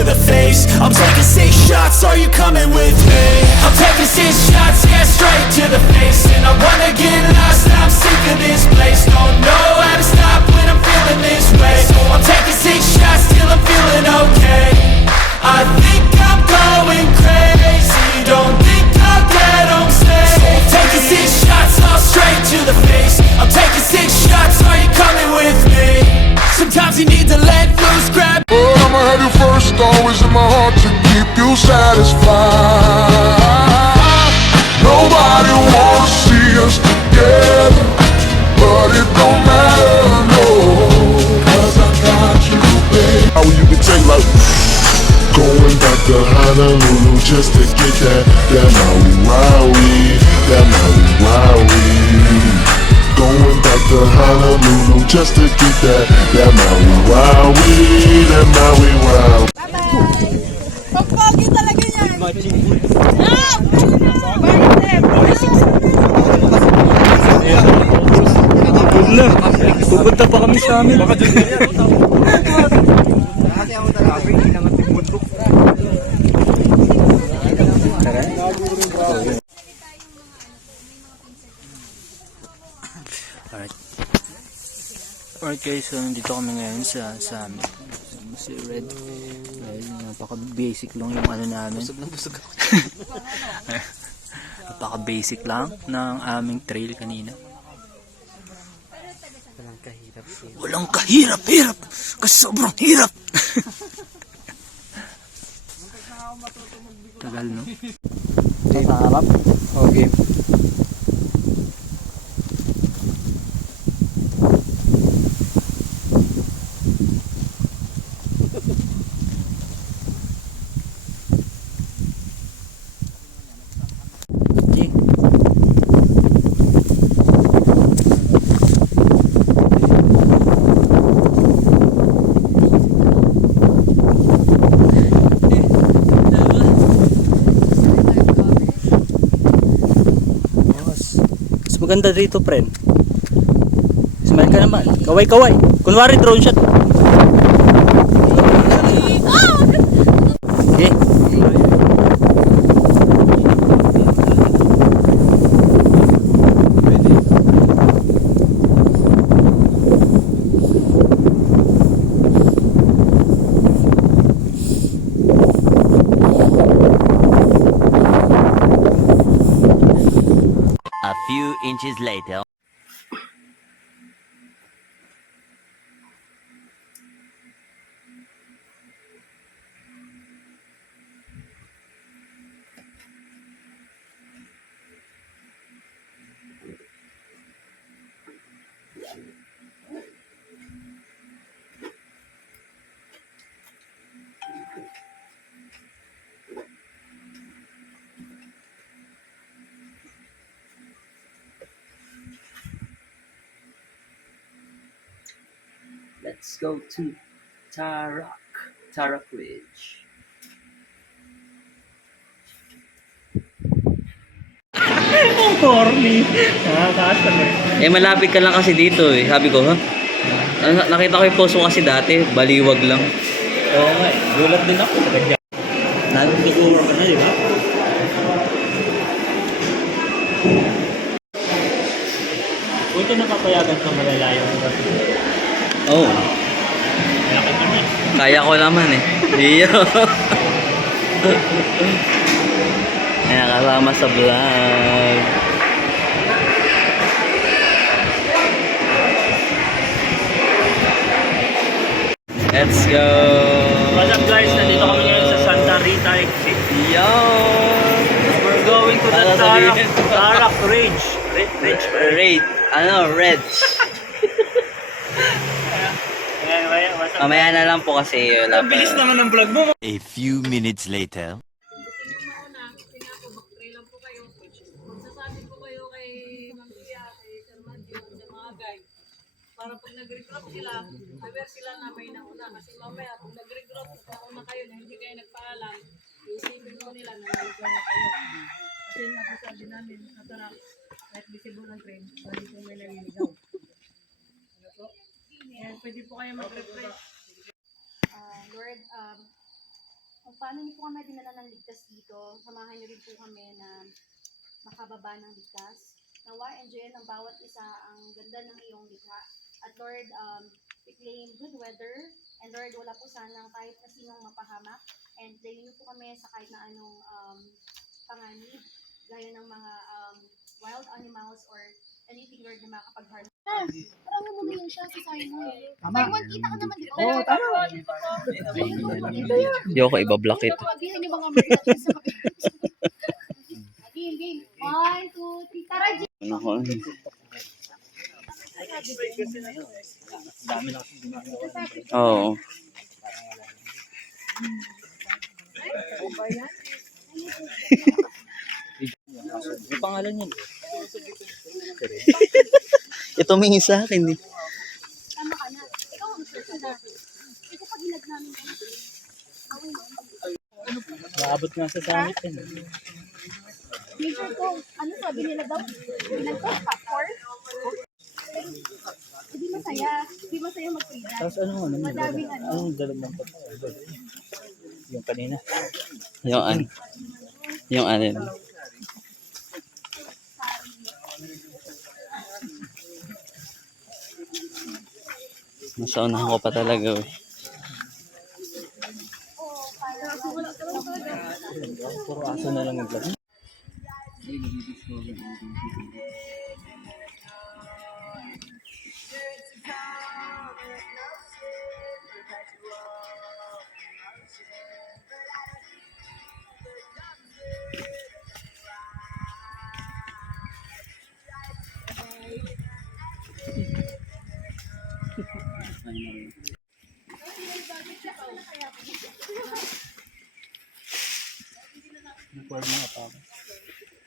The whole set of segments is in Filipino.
to the face. I'm taking 6 shots, are you coming with me? I'm taking 6 shots, yeah, straight to the face. And I wanna get lost, I'm sick of this place. Don't know how to stop when I'm feeling this way. So I'm taking 6 shots till I'm feeling okay. I think I'm going crazy, don't think I'll get home safe. So I'm taking 6 shots, all straight to the face. I'm taking 6 shots, are you coming with me? Sometimes you need to let loose, grab. But I'ma have you first, always in my heart to keep you satisfied. Nobody wanna see us together, but it don't matter, no, 'cause I got you, babe. How you can take like going back to Honolulu just to get that Maui Wowie, that Maui Wowie. Going back to Honolulu just to get that Maui Wowie, that Maui Wowie. Pagpagi talaga yan. Wala, pupunta pa kami sa amin. Alright guys, so nandito kami ngayon sa amin. Si Red. Napaka-basic lang yung ano namin. Busog ako. Napaka-basic lang ng aming trail kanina. Walang kahirap-hirap kasi sobrang hirap. Tagal, no? Sa harap? Okay. Maganda dito, friend. Smile ka naman. Kaway-kaway. Kunwari drone shot. Okay. A few inches later. Let's go to Tarak Ridge. Ang corny. Nakakasama. Malapit ka lang kasi dito eh. Sabi ko, ha? Nakita ko yung post mo kasi dati, baliwag lang. Oo nga, gulat din ako. Nag-tour ka na, di ba? Buti napapayagan ka malalayo. Oo. Oh. Kaya ko naman eh. Iyo. Kaya kasama sa vlog. Let's go! What's up guys? Nandito kami ngayon sa Santa Rita Exit. Yo! We're going to the Tarak Ridge. Red. Ridge. Mamaya na lang po kasi wala pa. Ang bilis naman ng vlog mo. A few minutes later. Para pag nag-regroup sila, aware sila na may nauna. Kasi mamaya, pag nag-regroup, nauna kayo na hindi kayo nagpaalam, iisipin mo nila na naligaw na kayo. Kasi nga po sabi namin, Tarak, kahit visible ang train, bali po may naliligaw. Ano po? Ayan, pwede po kayo mag-refresh. Lord, kung paano niyo po kami dinala ng ligtas dito. Samahan niyo rin po kami na makababa ng ligtas. Nawa, enjoyin ng bawat isa ang ganda ng iyong likha. At Lord, we claim good weather. And Lord, wala po sanang kahit na sinong mapahamak. And layo niyo po kami sa kahit na anong panganib, gaya ng mga wild animals or anything, Lord, na makakapag-harm. Parang mo na yung siya si Simon. Simon, kita ka naman dito. Oo, tama. Hindi ako ibablock ito. Sabihan yung mga murder sa kapitbahay. Game. 1, 2, 3, tara, G! Nako. Dami na kasi ginagawa. Oo. Yung pangalan niya. Ito may sa akin eh. Tama ka na. Ikaw ang search na. Ito pag hinag namin ka na. Naabot nga sa summit yan. Major ko, ano sabi nila daw? Hinag ko, factor? Hindi masaya. Hindi masaya mag-freelance. Tapos ano, Madaming ano. Anong dalawang yung kanina. Yung ano. Nasa unahan ko pa talaga eh. Puro aso na lang naglaro.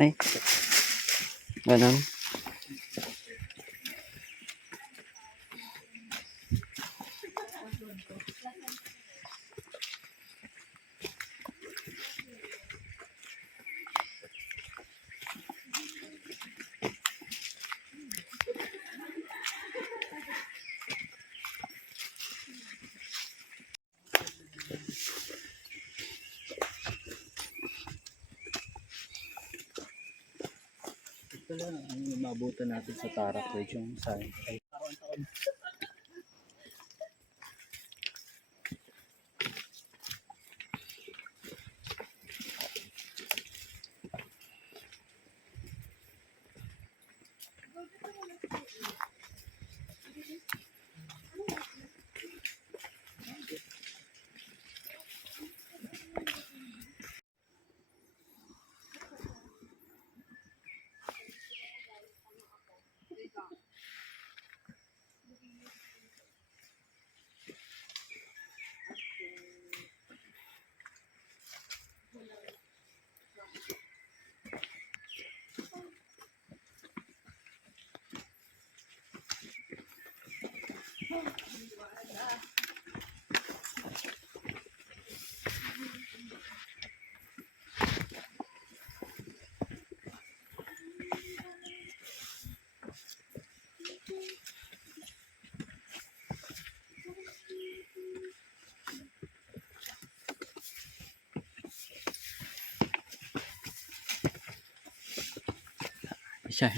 Ay. Ganun. Ito lang ang mabutan natin sa Tarak Ridge yung sign. Siya.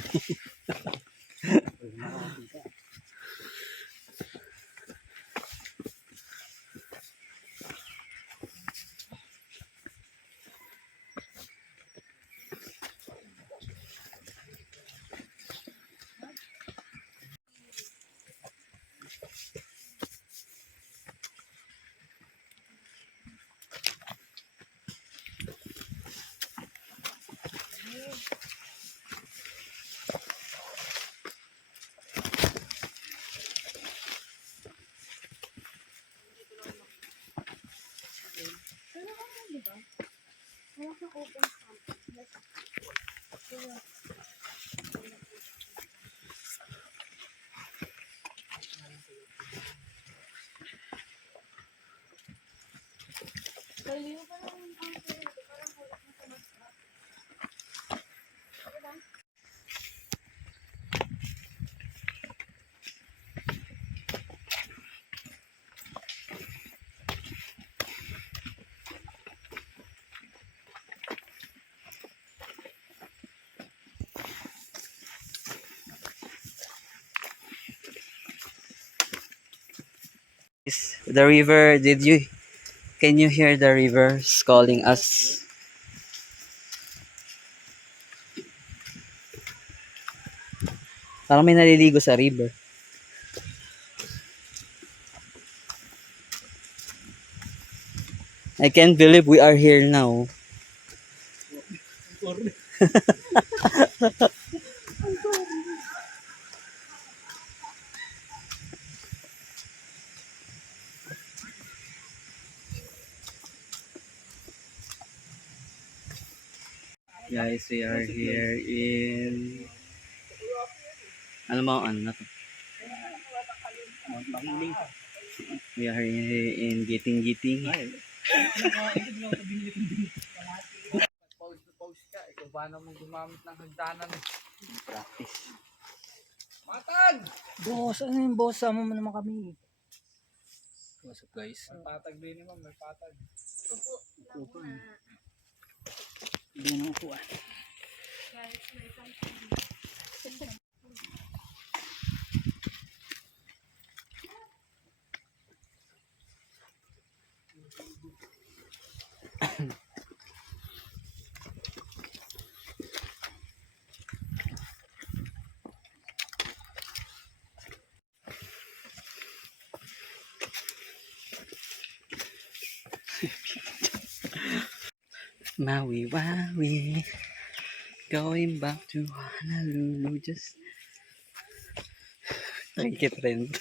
The river, can you hear the river calling us? Parang may naliligo sa river. I can't believe we are here now. Guys, we are here in... Ano ba ang ano na to? We are here in Giting-Giting. Pause ka, ikaw ba naman gumamit ng hagdanan? Practice. Boss, ano yung boss? Sama mo naman kami. What's up guys? May patag din naman, may patag. Hindi na upuan. Maui Waui, going back to Honolulu, just nakikitrend.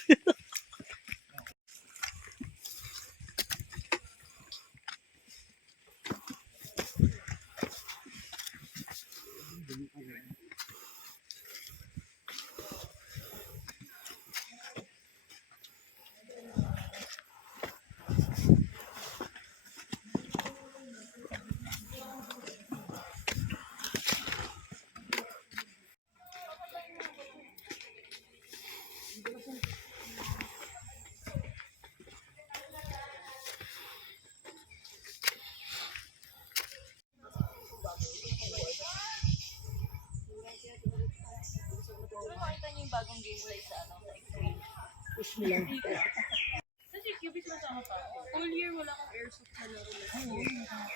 Kasi cubis masama pa. All year wala akong airsoft na laro na.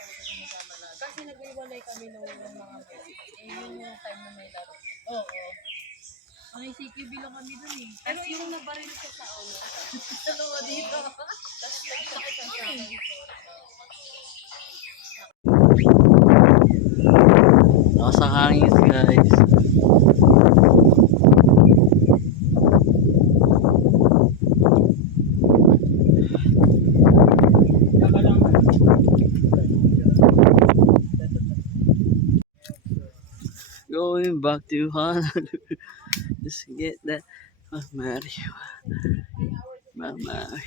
Kasi nag-iwalay kami ng mga may. Yun yung time na may laro. Oo. Ang CQB lang kami dun eh. Pero yung nabaril sa tao no? Dalawa dito. Tapos nagsakit ang tao dito. Lakas ang hangin guys. Going back to Honolulu, just to get that marijuana. Marijuana.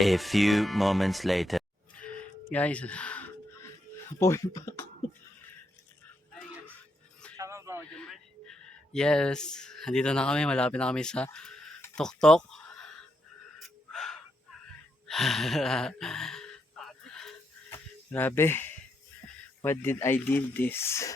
A few moments later. Guys, boy pa. Yes, andito na kami, malapit na kami sa Tuktok. Grabe, what did I did this?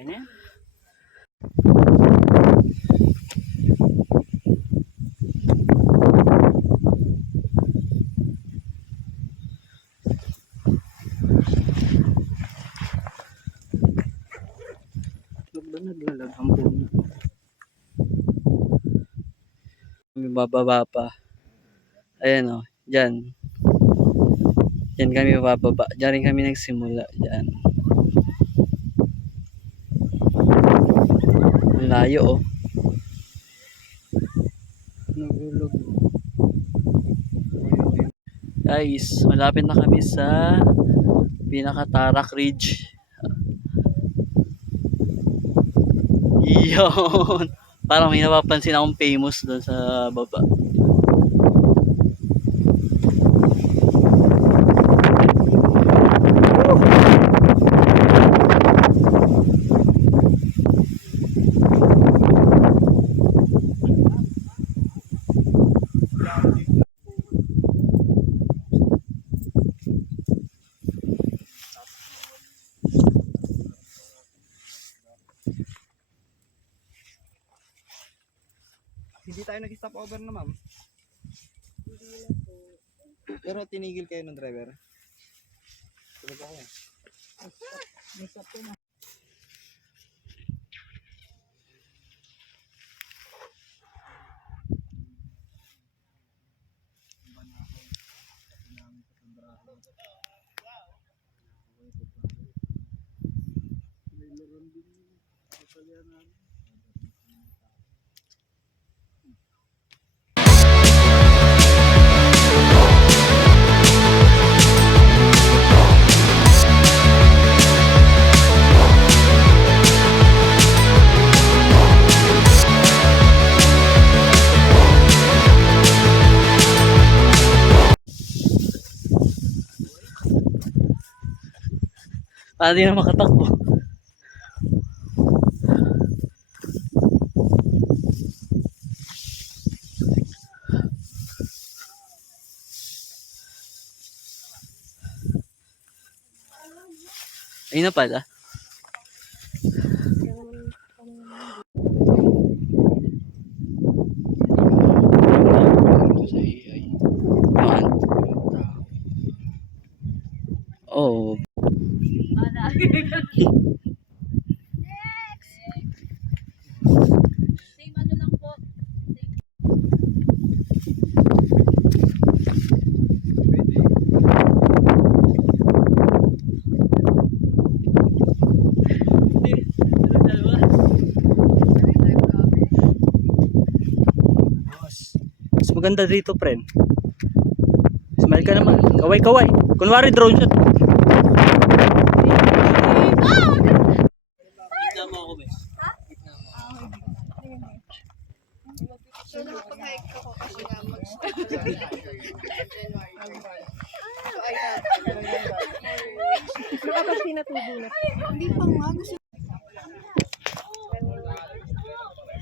Okay na yan. Huwag ba naglalag ang puno? May bababa pa. Ayan o, dyan. Dyan kami bababa. Dyan rin kami nagsimula. Dyan. Ang layo oh. Nagulog. Guys, malapit na kami sa pinaka-Tarak Ridge. Iyon. Parang may napapansin akong famous doon sa baba. Hindi tayo nag-stop over na ma'am. Pero tinigil kayo ng driver. Tulog ako. Paano di na makatakbo? Ayun na pala. Oh, Same ano lang po. Mas maganda dito, friend. Smile ka naman. Kaway-kaway. Kunwari drone shot.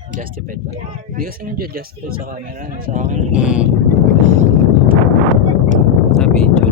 Justified ba? Hindi kasi nag-justified sa camera. Sa akin. sa video.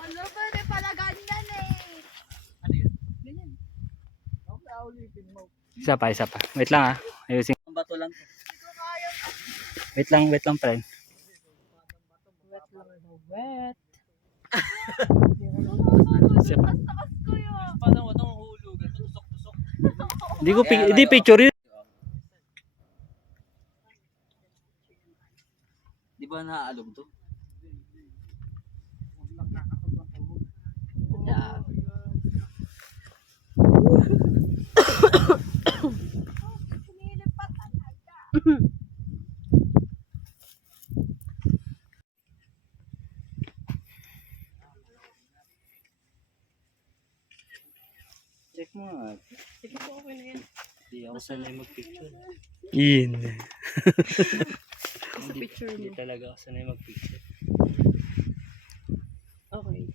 Ano ba? May pala ganyan eh. Isa pa, isa pa. Wait lang ah. Ayusin. Ang bato lang to. Wait lang, friend. Wet. Hindi ko, hindi picture yun. Di ba naaalog to? Yeah. Check mo nga. Ito po okay na yan. Hindi ako sanay mag-picture. Yun. Sa picture Hindi mo. talaga ako sanay mag-picture. Okay.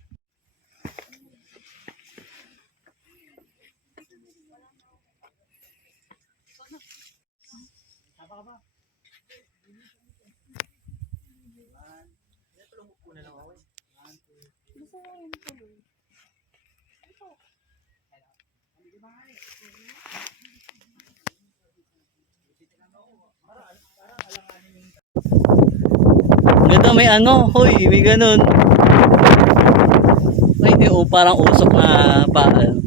Ganda may ano, hoy, may ganun. Ay, hindi, parang usok na paan.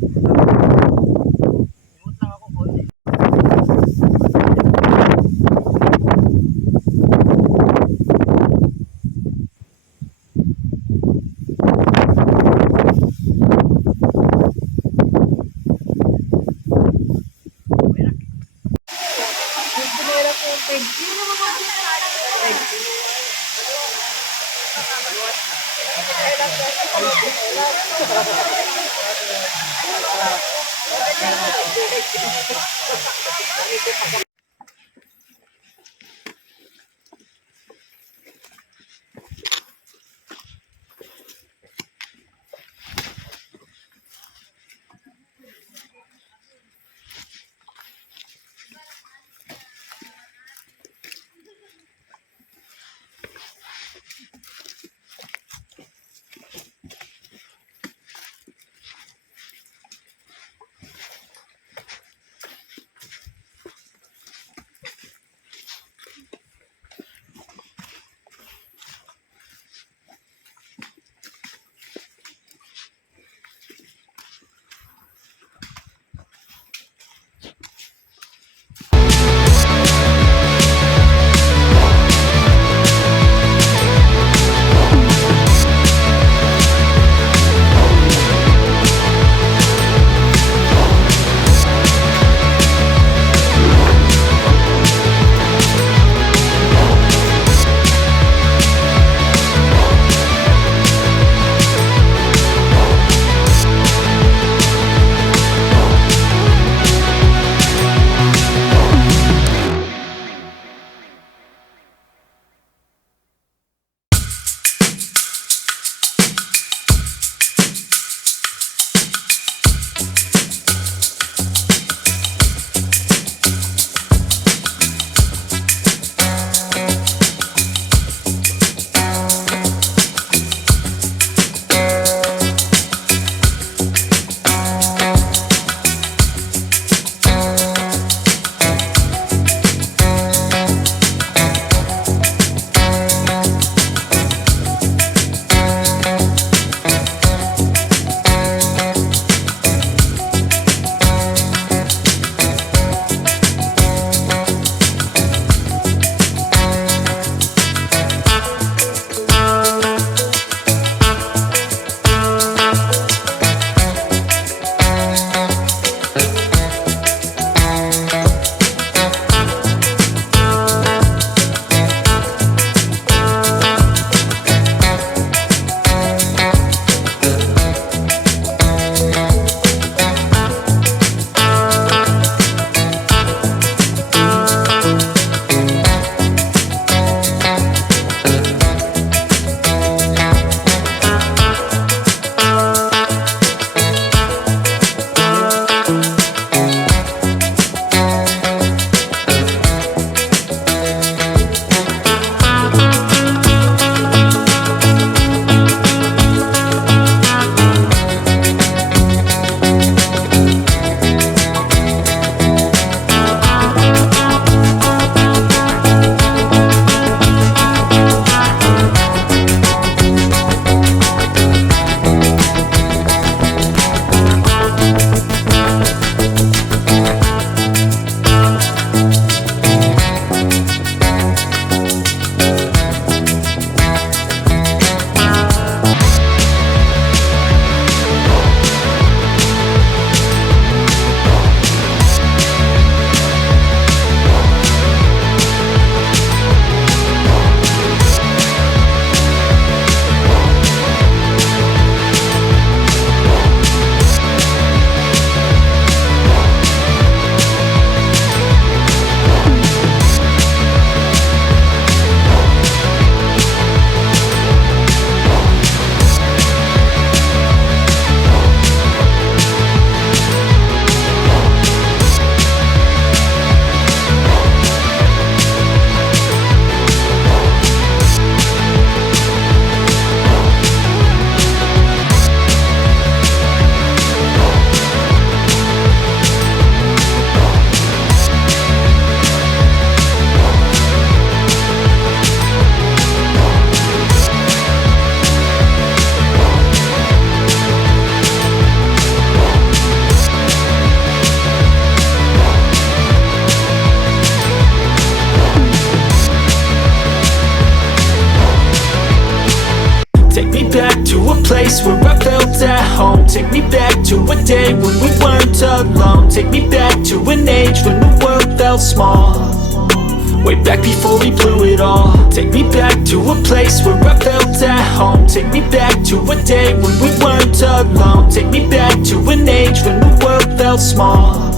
place where I felt at home. Take me back to a day when we weren't alone. Take me back to an age when the world felt small. Way back before we blew it all. Take me back to a place where I felt at home. Take me back to a day when we weren't alone. Take me back to an age when the world felt small.